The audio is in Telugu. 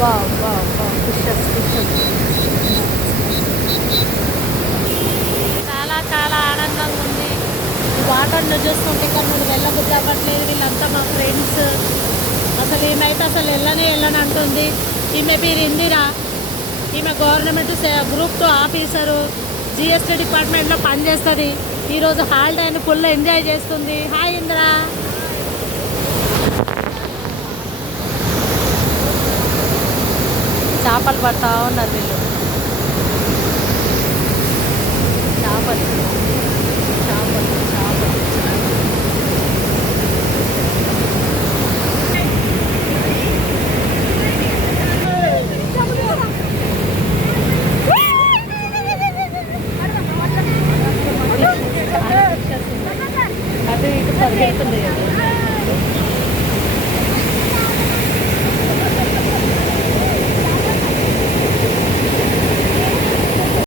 Wow wow wow fishes fishes. చాలా చాలా ఆనందంగా ఉంది. వాటర్ను చూస్తుంటే ఇక్కడ నుండి వెళ్ళబుద్ధి అవ్వట్లేదు. వీళ్ళంతా మా ఫ్రెండ్స్. అసలు ఈమె అసలు వెళ్ళని అంటుంది. ఈమె పేరు ఇందిరా. ఈమె గవర్నమెంట్ గ్రూప్ 2 ఆఫీసరు, జిఎస్టీ డిపార్ట్మెంట్లో పనిచేస్తుంది. ఈరోజు హాలిడే అని ఫుల్ ఎంజాయ్ చేస్తుంది. హాయ్ ఇందిరా. చేపలు పడతా ఉన్నారు వీళ్ళు. చేపలు చేపలు చేపలు. అటు ఇటు పరిగెడుతుంది కదా.